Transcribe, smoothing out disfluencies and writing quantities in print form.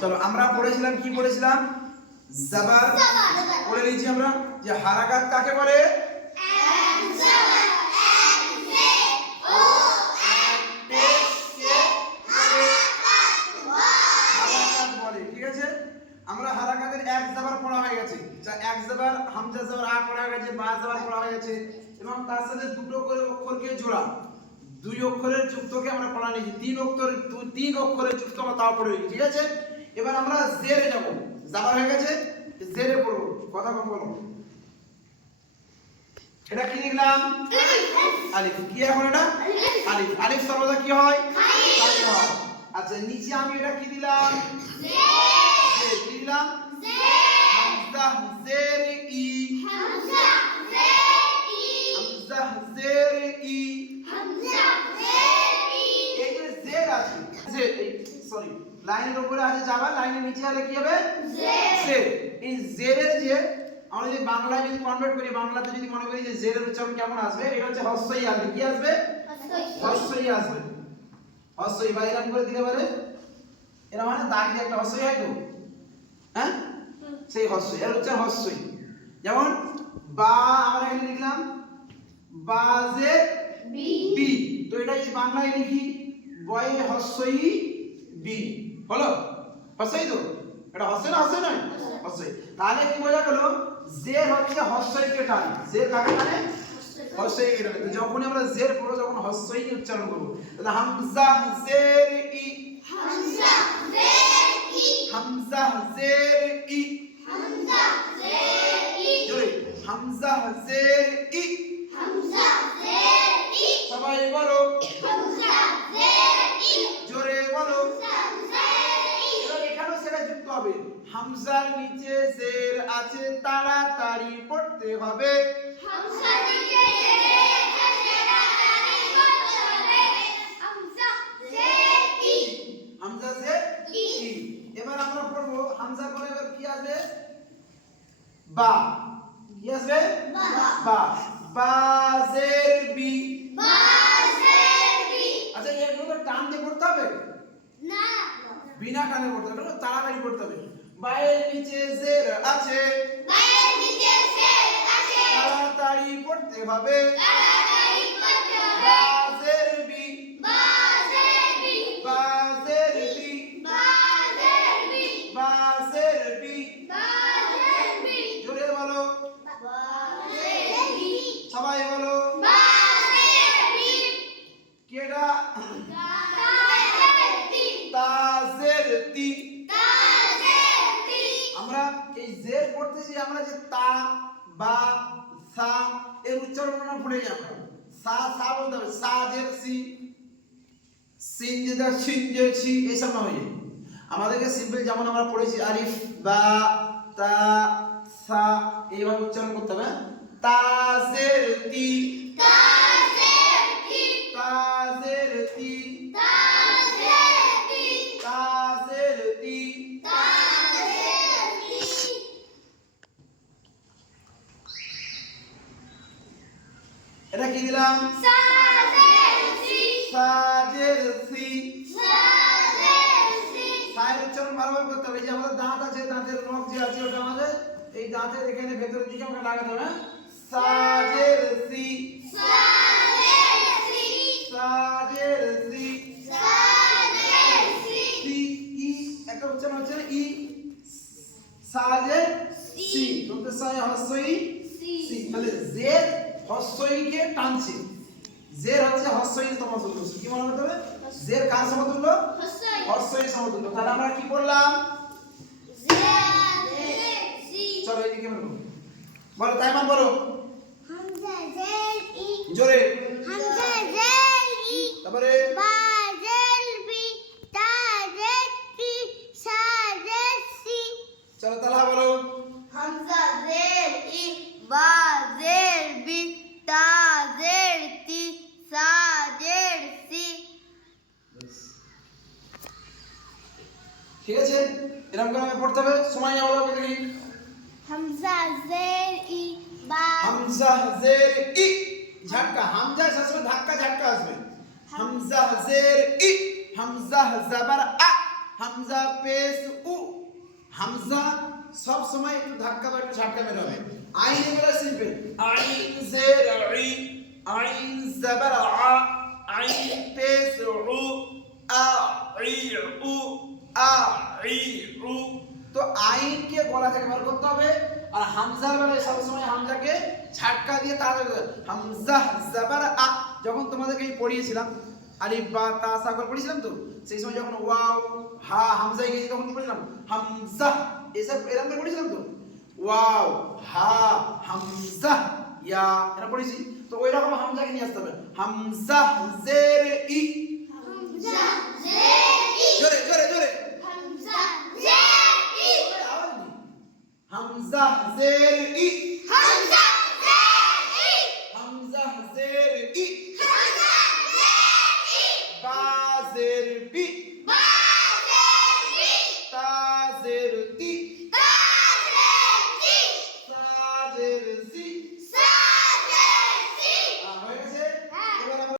চলো আমরা পড়েছিলাম কি পড়েছিলাম জবর পড়ে নিয়েছি আমরা যে হারাকাত কাকে বলে আমরা হারাকাতের এক জবর পড়া হয়ে গেছে যা এক জবর হামজা জবর আ পড়া হয়ে গেছে বা জবর পড়া হয়ে গেছে এবং তার সাথে দুটো করে অক্ষরকে জোড়া দুই অক্ষরের যুক্তকে আমরা পড়া নিয়েছি তিন অক্ষরের যুক্ত আমরা তাও পড়ে নিয়েছি ঠিক আছে এবার আমরা জেরে যাব জবর হয়ে গেছে জেরে পড়ব কথা কম বলো এটা কি লিখলাম আলিফ কি এখন এটা আলিফ আলিফ সর্বদা কি হয় খালি হয় আচ্ছা নিচে আমি এটা কি দিলাম দিলাম হামজা জের ই হামজা জের ই এই যে জের আছে যে সরি লাইনের উপরে আছে যাবা লাইনের নিচে হলে কি হবে জের এই জেরের যে আমরা যদি বাংলায় যদি কনভার্ট করি বাংলাতে যদি মনে করি যে জেরের উচ্চারণ কেমন আসবে এটা হচ্ছে হস্যই আসবে কি আসবে হস্যই আসবে হস্যই বা এরকম করে দিতে পারে এরা মানে দাগ দিয়ে একটা হস্যই হয় তো হ্যাঁ সেই হস্যই এর হচ্ছে হস্যই যেমন বা আমরা এখানে লিখলাম বাজে বি তো এটা যদি বাংলায় লিখি বয়ে হস্যই বি হলো হস্যই তো এটা হস্যই না হস্যই নয় হস্যই তাহলে কি বোঝা গেল জের হচ্ছে হস্যইকে টানে জের কাকে টানে হস্যইকে টানে তো যখন আমরা জের পড়ব তখন হস্যই উচ্চারণ করব তাহলে হামজা জের ই হামজা জের ই হামজা জের ই হামজা জের ই জোরে হামজা জের ই হামজা জের ই সবাই বলো হামজা জের ই জোরে বলো হামজা জের ই এখানেও সেটা যুক্ত হবে হামজার নিচে জের আছে তাড়াতাড়ি পড়তে হবে হামজার নিচে জের আছে তাড়াতাড়ি পড়তে হবে হামজা জের ই হামজা জের ই এবার আমরা পড়ব হামজা পরে এবার কি আসবে বা কি আসবে বা বা জের বি বা জের বি আচ্ছা এগুলো টান দিয়ে পড়তে হবে না বিনা টানে পড়তে হবে তাড়াতাড়ি পড়তে হবে বায়ের নিচে জের আছে বায়ের নিচে জের আছে তাড়াতাড়ি পড়তে হবে তাড়াতাড়ি পড়তে হবে বা জের বি বা জের বি বা জের বি বা জের বি বা জের বি বা জের বি জোরে বলো বা জের বি সবাই বলো বা জের বি কেডা তাজেরতি তাজেরতি আমরা এই জের পড়তেছি আমরা যে তা বা সা এর উচ্চারণ না ভুলে যাব সা সা বলতে হবে সা জের সি সিন যেটা সিন যে ছি এইসব না হয়ে আমাদেরকে সিম্পল যেমন আমরা পড়েছি আলিফ বা তা সা এইভাবে উচ্চারণ করতে হবে তাজেরতি তাজেরতি তাজেরতি তাজেরতি তাজেরতি তাজেরতি এটা কি দিলাম সাজেরতি সাজেরতি সাজেরতি সায়ের উচ্চারণ ভালোভাবে করতে হবে যে আমাদের দাঁত আছে দাঁতের নখ যে আছে ওটা আমাদের এই দাঁতের এখানে ভেতরের দিকে আমরা লাগাতে হবে সাজেরতি সাজেরতি সাজেরতি সাজেরতি সি ই একটা উচ্চারণ হচ্ছে ই সাজের সি তোমরা সায় হস্যই সি তাহলে জের হস্যইকে টানছে জের হচ্ছে হস্যই সমতুল্য কি মনে করতে হবে জের কার সমতুল্য হস্যই হস্যই সমতুল্য তাহলে আমরা কি বললাম জের সি চলো এদিকে বলো বলো তাইমান বলো হামজা জের ই জোরে হামজা জের ই তারপরে বা জের বি তা জের তি সা জের সি চলো তাহলে বলো হামজা জের ই বা জের বি তা জের তি সা জের সি ঠিক আছে এরকম করে পড়তে হবে সময় নেওয়া হবে দেখি হামজা জের ই বা হামজা জের ই ঝটকা হামজা সবসময় ধাক্কা ঝটকা আসবে হামজা জের ই হামজা জবর আ হামজা পেশ উ হামজা সব সময় একটু ধাক্কা বা একটু ঝাটকা বের হবে আইন এগুলো সিম্পল আইন জের ই আইন জাবার আ আইন পেশ উ আ ই উ আ ই উ তো আইন কে গলা থেকে বের করতে হবে আর হামজার বেলায় সব সময় হামজাকে ঝাটকা দিয়ে তাড়াতাড়ি হামজা জাবার আ যখন তোমাদেরকে আমি পড়িয়েছিলাম আলিফ বা তা সা করে পড়িয়েছিলাম তো সেই সময় যখন ওয়াও হা হামজায় গেছি তখন পড়িয়েছিলাম হামজা এসব এরকম করে পড়িয়েছিলাম তো ওয়াও হা হামজা ইয়া এটা পড়েছি তো ওই রকম হামজাকে নিয়ে আসতে হবে হামজা জের ই হামজা জের ই জোরে জোরে জোরে হামজা জের ই হামজা জের ই হামজা